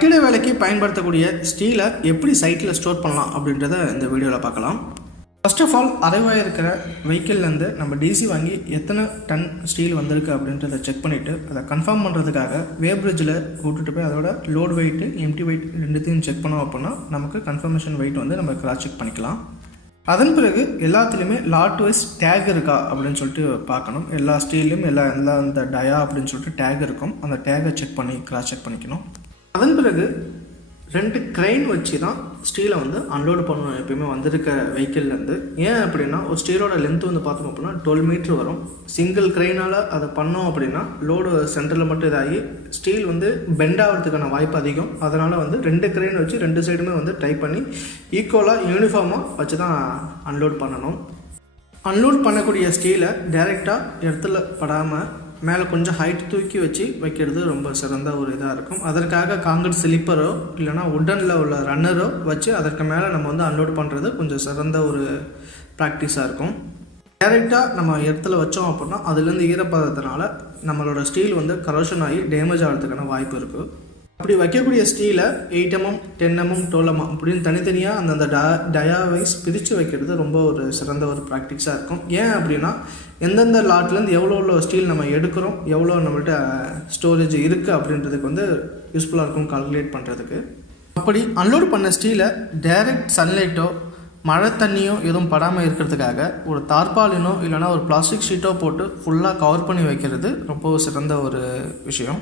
கட்டிட வேலைக்கு பயன்படுத்தக்கூடிய ஸ்டீலை எப்படி சைட்டில் ஸ்டோர் பண்ணலாம் அப்படின்றத இந்த வீடியோவில் பார்க்கலாம். ஃபர்ஸ்ட் ஆஃப் ஆல் அரைவாக இருக்கிற வெஹிக்கிள்லேருந்து நம்ம டிசி வாங்கி எத்தனை டன் ஸ்டீல் வந்திருக்கு அப்படின்றத செக் பண்ணிவிட்டு அதை கன்ஃபார்ம் பண்ணுறதுக்காக வேப்ரிட்ஜில் விட்டுட்டு போய் அதோட லோட் வெயிட்டு எம்டி வெயிட் ரெண்டுத்தையும் செக் பண்ணோம் அப்படின்னா நமக்கு கன்ஃபர்மேஷன் வெயிட் வந்து நம்ம கிராஸ் செக் பண்ணிக்கலாம். அதன் பிறகு எல்லாத்துலேயுமே லாட் வைஸ் டேக் இருக்கா அப்படின்னு சொல்லிட்டு பார்க்கணும். எல்லா ஸ்டீல்லையும் எல்லா அந்த டயா அப்படின்னு சொல்லிட்டு டேக் இருக்கும். அந்த டேகை செக் பண்ணி கிராஸ் செக் பண்ணிக்கணும். அதன் பிறகு 2 கிரெயின் வச்சு தான் ஸ்டீலை வந்து அன்லோடு பண்ணணும் எப்பயுமே வந்திருக்க வெஹிக்கிள்லேருந்து. ஏன் அப்படின்னா ஒரு ஸ்டீலோட லென்த் வந்து பார்த்தோம் அப்படின்னா 12 மீட்டர் வரும். சிங்கிள் கிரெயினால் அதை பண்ணோம் அப்படின்னா லோடு சென்டரில் மட்டும் இதாகி ஸ்டீல் வந்து பெண்ட் ஆகிறதுக்கான வாய்ப்பு அதிகம். அதனால் வந்து 2 கிரெயின் வச்சு 2 சைடுமே வந்து டைப் பண்ணி ஈக்குவலாக யூனிஃபார்மாக வச்சு தான் அன்லோட் பண்ணணும். அன்லோட் பண்ணக்கூடிய ஸ்டீலை டைரெக்டாக இடத்துல படாமல் மேலே கொஞ்சம் ஹைட் தூக்கி வச்சு வைக்கிறது ரொம்ப சிறந்த ஒரு இதாக இருக்கும். அதற்காக காங்கிரீட் ஸ்லிப்பரோ இல்லைனா உட்டனில் உள்ள ரன்னரோ வச்சு அதற்கு மேலே நம்ம வந்து அன்லோட் பண்ணுறது கொஞ்சம் சிறந்த ஒரு ப்ராக்டிஸாக இருக்கும். டைரெக்டாக நம்ம இடத்துல வச்சோம் அப்படின்னா அதுலேருந்து ஈரப்பதத்தினால நம்மளோட ஸ்டீல் வந்து கரோஷன் ஆகி டேமேஜ் ஆகிறதுக்கான வாய்ப்பு இருக்குது. அப்படி வைக்கக்கூடிய ஸ்டீலை 8 mm 10 mm 12 mm அப்படின்னு தனித்தனியாக அந்தந்த டயா வைஸ் பிரித்து வைக்கிறது ரொம்ப ஒரு சிறந்த ஒரு ப்ராக்டிஸாக இருக்கும். ஏன் அப்படின்னா எந்தெந்த லாட்லேருந்து எவ்வளோ ஸ்டீல் நம்ம எடுக்கிறோம், எவ்வளோ நம்மள்ட்ட ஸ்டோரேஜ் இருக்குது அப்படின்றதுக்கு வந்து யூஸ்ஃபுல்லாக இருக்கும் கால்குலேட் பண்ணுறதுக்கு. அப்படி அன்லோட் பண்ண ஸ்டீலை டைரக்ட் சன்லைட்டோ மழை தண்ணியோ எதுவும் படாமல் இருக்கிறதுக்காக ஒரு தார்பாலினோ இல்லைனா ஒரு பிளாஸ்டிக் ஷீட்டோ போட்டு ஃபுல்லாக கவர் பண்ணி வைக்கிறது ரொம்ப சிறந்த ஒரு விஷயம்.